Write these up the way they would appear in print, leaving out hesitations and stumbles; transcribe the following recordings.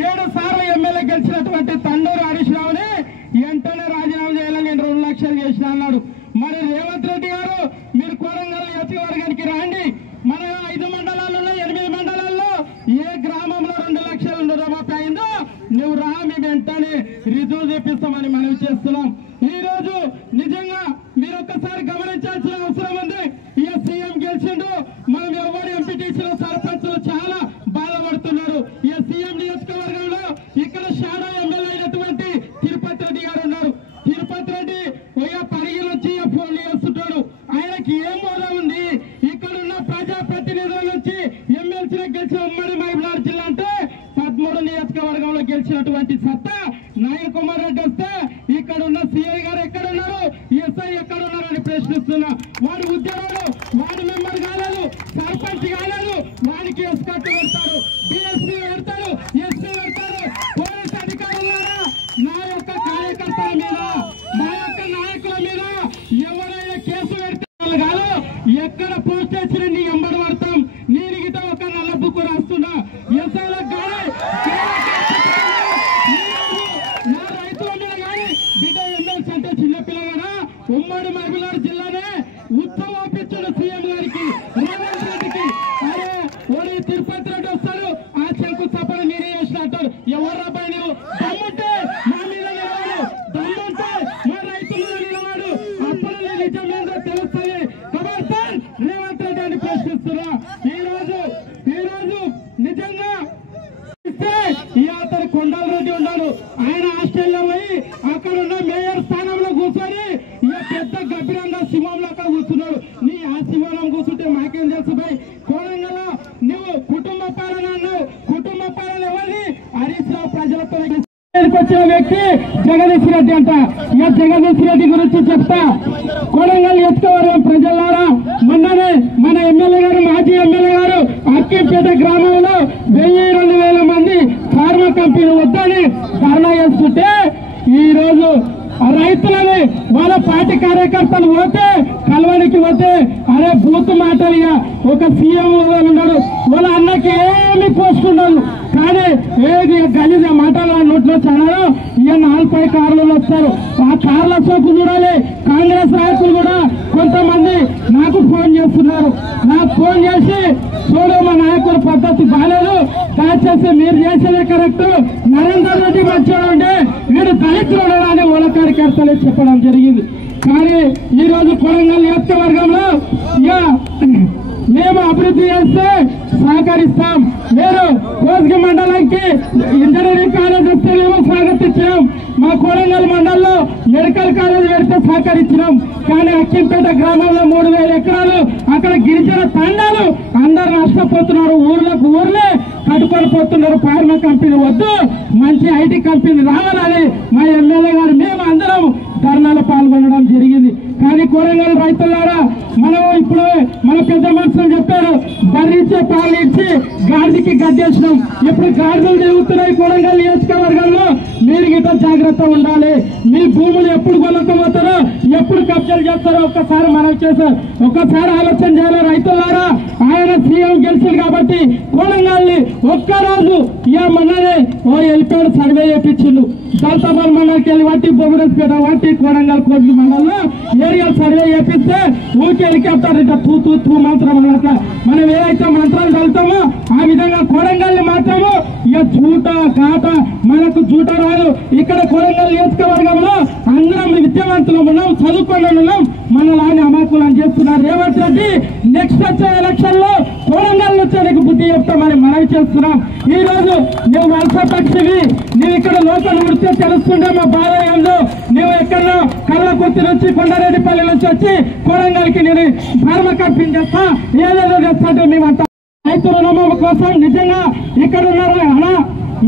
7 సార్లు ఎమ్మెల్యే గెలిచినటువంటి తండూరు హరీష్ రావుని వెంటనే రాజీనామా చేయాలని నేను 2 లక్షలు చేసిన అన్నాడు. మరి రేవంత్ రెడ్డి గారు మీరు కొడంగల్ నియోజకవర్గానికి రండి. మన 5 మండలాలలో 8 మండలాల్లో ఏ గ్రామంలో 2 లక్షల రుణమాఫీ అయిందో నువ్వు రా, మీ వెంటనే రుజువు చూపిస్తామని మనం చేస్తున్నాం. ఈ రోజు నిజంగా మీరు ఒక్కసారి గమనించాల్సిన అవసరం ఉంది. ఇక సీఎం గెలిచిండు, మనం ఎవరు ఎంపీటీసీలు సర్పంచులు చాలా బాధపడుతున్నారు. ఇక సీఎం నియోజకవర్గంలో ఇక్కడ షాడో ఎమ్మెల్యే అయినటువంటి తిరుపతి రెడ్డి గారు ఉన్నారు. తిరుపతి రెడ్డి పరిగిలు వచ్చి ఫోన్లు చేస్తుంటాడు. ఆయనకి ఏం హోదా ఉంది? ఇక్కడ ఉన్న ప్రజాప్రతినిధుల నుంచి ఎమ్మెల్సీలో గెలిచిన ఉమ్మడి మహబూబ్నగర్ జిల్లా అంటే 13 నియోజకవర్గంలో గెలిచినటువంటి సత్తా నాయన్ కుమార్ రెడ్డి వస్తే ఇక్కడ ఉన్న సిఐ గారు ఎక్కడున్నారు, ఎస్ఐ ఎక్కడున్నారని ప్రశ్నిస్తున్నా. వాడి ఉద్యోగాలు వార్డు మెంబర్ కాలేదు, సర్పంచ్ కాలేదు, వాడికి ఎస్కట్టు పెడతారు, డిఎస్పీ పెడతారు, ఎస్పీ పెడతారు. పోలీస్ అధికారులారా, నా యొక్క కార్యకర్తల మీద, నా యొక్క నాయకుల మీద ఎవరైనా కేసు పెడితే కాదు, ఎక్కడ పోస్ట్ చేసిన నీ ఎంబడి పడతాం. నేను గిట ఒక నల్ల బుక్ రాస్తున్నా. ఎస్ఐలకు కానీ నా రైతుల మీద కానీ బిడ్డ ఎమ్మెల్సీ అంటే చిన్నపిల్లగా ఉమ్మడి మహబూబ్నగర్ జిల్లానే ఉత్సవం ఒప్పించాడు సీఎం గారికి, రేవంత్ రెడ్డికి. అరే ఓడి తిరుపతి రెడ్డి వస్తాడు, ఆ శంకుస్థాపన మీరే చేసినట్టారు. ఎవరు రాబాయి నువ్వు? దమ్ముంటే మా మీద నిలవాడు, దమ్ముంటే మా రైతుల మీద నిలవాడు. అప్పుడు నీ నిజం ఏందో తెలుస్తుంది. ఖబర్దార్ రేవంత్ రెడ్డి అని ప్రశ్నిస్తున్నా. ఈ రోజు నిజంగా అతను కొండల రెడ్డి ఉన్నాడు. ఆయన హాస్టల్లో పోయి అక్కడ ఉన్న మేయర్ స్థానంలో కూర్చొని ఇక పెద్ద గంభీరంగా సింహంలో అక్కడ కూర్చున్నాడు. నీ ఆ సింహంలో కూర్చుంటే మాకేం తెలుసు భయ్? కోడంగల్లో నువ్వు కుటుంబ పాలన అన్నావు. కుటుంబ పాలన ఎవరిని? హరీష్ రావు ప్రజలతో వచ్చిన వ్యక్తి జగదీష్ రెడ్డి అంట. ఇక జగదీష్ రెడ్డి గురించి చెప్తా. కొడంగల్ నియోజకవర్గం ప్రజలారా, మొన్ననే మన ఎమ్మెల్యే గారు, మాజీ ఎమ్మెల్యే గారు అక్కింపేట గ్రామంలో 1000-2000 మంది ఫార్మా కంపెనీ వద్దని ధర్నా చేస్తుంటే ఈ రోజు రైతులని వాళ్ళ పార్టీ కార్యకర్తలు పోతే కలవనికి పోతే అరే బూత్ మాటలు. ఇక ఒక సీఎం ఉన్నాడు, వాళ్ళ అన్నకి ఏమి పోస్ట్ ఉండదు, కానీ ఏది గలీజ మాటలు నోట్లో చదవడం. ఇక 4 కార్లు వస్తారు. ఆ కార్ల సోపు చూడాలి. కాంగ్రెస్ నాయకులు కూడా కొంతమంది నాకు ఫోన్ చేస్తున్నారు. నాకు ఫోన్ చేసి చూడు మా నాయకుల పద్ధతి బాగాలేదు, దయచేసి మీరు చేసేదే కరెక్ట్, నరేంద్ర రెడ్డి మంచోడండి, వీడు దళితుడు అని వాళ్ళ కార్యకర్తలే చెప్పడం జరిగింది. కానీ ఈ రోజు కొడంగల్ నియోజకవర్గంలో ఇక మేము అభివృద్ధి చేస్తే సహకరిస్తాం. మీరు కోస్గి మండలానికి ఇంజనీరింగ్ కాలేజ్ వస్తే మేము స్వాగతించాం. మా కొడంగల్ మండలంలో మెడికల్ కాలేజ్ పెడితే సహకరించినాం. కానీ అక్కింపేట గ్రామంలో 3000 ఎకరాలు అక్కడ గిరిజన తండాలు అందరు నష్టపోతున్నారు. ఊర్లే కట్టుకొనిపోతున్నారు. ఫార్మా కంపెనీ వద్దు, మంచి ఐటీ కంపెనీ రావాలని మా ఎమ్మెల్యే గారు మేము అందరం ధర్నాలో పాల్గొనడం జరిగింది. కానీ కొడంగల్ రైతులారా, మనం ఇప్పుడు మన పెద్ద మనుషులు చెప్పారు, బర్రిచ్చే పాలు ఇచ్చి గాడికి గడ్డేసినాం. ఇప్పుడు గాడిదలు తిరుగుతున్నాయి కొడంగల్ నియోజకవర్గంలో. మీరు గిట్ట జాగ్రత్త ఉండాలి. మీ భూములు ఎప్పుడు కొనకపోతారో, ఎప్పుడు కబ్జాలు చేస్తారో ఒక్కసారి మనం చేశారు. ఒక్కసారి ఆలోచన చేయాలి రైతులారా. ఆయన సీఎం గెలిచింది కాబట్టి కొడంగల్ని ఒక్కరోజు ఇక మొన్ననే వెళ్ళిపోయాడు, సర్వే చేయించిండు. దళితమల్ మండలికి వెళ్ళి వట్టి బొమ్మరపేట వట్టి కొడంగల్ కోటి మండలంలో ఏరియా సర్వే చేపిస్తే ఊరికి హెలికాప్టర్ ఇట్లా తూ మంత్రం అట్లా మనం ఏదైతే మంత్రాలు చదువుతామో ఆ విధంగా కొడంగల్ని మాత్రము ఇక జూట కాట మనకు జూట రాదు. ఇక్కడ కొడంగల్ నియోజకవర్గంలో అందరం విద్యావంతులు ఉన్నాం, చదువుకుని ఉన్నాం. మనలాని అమాయకులను చేస్తున్నారు రేవంత్ రెడ్డి. నెక్స్ట్ వచ్చే ఎలక్షన్ లో కొడంగల్ వచ్చే నీకు బుద్ధి చెప్తామని మనవి చేస్తున్నాం. ఈ రోజు నువ్వు వలస పక్షివి, నువ్వు ఇక్కడ లోకల్ ఉడితే తెలుస్తుండే మా బాధ ఏందో. నువ్వు ఎక్కడో కళ్ళకుర్తి నుంచి కొండారెడ్డిపల్లి నుంచి వచ్చి కొడంగల్కి నేను ఫార్మా కంపెనీ చేస్తా, ఏదేదో చేస్తా మేమంతా రైతు రుణమాఫీ కోసం నిజంగా ఇక్కడ ఉన్నారు అలా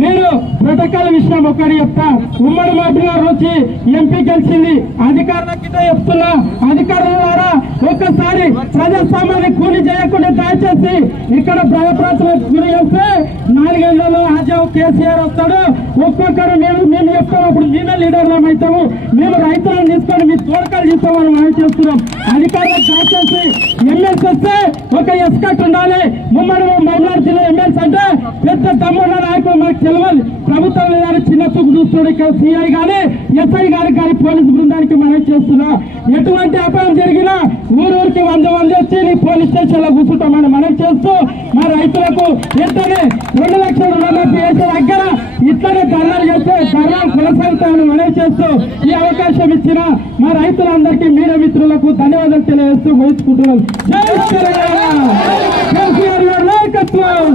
మీరు ప్రొటెక్ట్ పథకాల విషయం ఒకటి చెప్తా. ఉమ్మడి మాటగారు వచ్చి ఎంపీ గెలిచింది. అధికారుల కింద చెప్తున్నా, అధికారుల ద్వారా ఒక్కసారి ప్రజాస్వామ్యాన్ని కూలి చేయకుండా దయచేసి ఇక్కడ భయప్రాంతాలకు గురి చేస్తే 4 ఏళ్లలో ఆజావు కేసీఆర్ వస్తాడు. ఒక్కొక్కరు మేము చెప్తాం, అప్పుడు మేమే లీడర్లు అవుతాము, మేము రైతులను తీసుకొని మీ తోడకాలు తీస్తామని మనం చేస్తున్నాం. అధికారులకు దయచేసి ఎమ్మెల్సీ వస్తే ఒక ఎస్కట్ ఉండాలి. ముమ్మడి మైనార్టీ జిల్లా ఎమ్మెల్సీ అంటే పెద్ద తమ్ముడు నాయకులు మాకు తెలియాలి. ప్రభుత్వం లేదా చిన్న చూపు చూస్తాడు. ఇక్కడ సిఐ గాని ఎస్ఐ గారికి కానీ పోలీసు బృందానికి మనం చేస్తున్నా. ఎటువంటి అపాయం జరిగినా ఊరికి 100 వచ్చి నీ పోలీస్ స్టేషన్ లో కూర్చుంటామని మనం చేస్తూ మా రైతులకు వెంటనే 2 లక్షల రుణమాఫీ చేసే దగ్గర ఇట్లనే ధర్నాలు చేస్తే ధర్నాలు కొనసాగుతామని మనం చేస్తూ ఈ అవకాశం ఇచ్చిన మా రైతులందరికీ మీడియా మిత్రులకు ధన్యవాదాలు తెలియజేస్తూ ముగించుకుంటున్నాను. జై తెలంగాణ. కేసీఆర్ నాయకత్వం.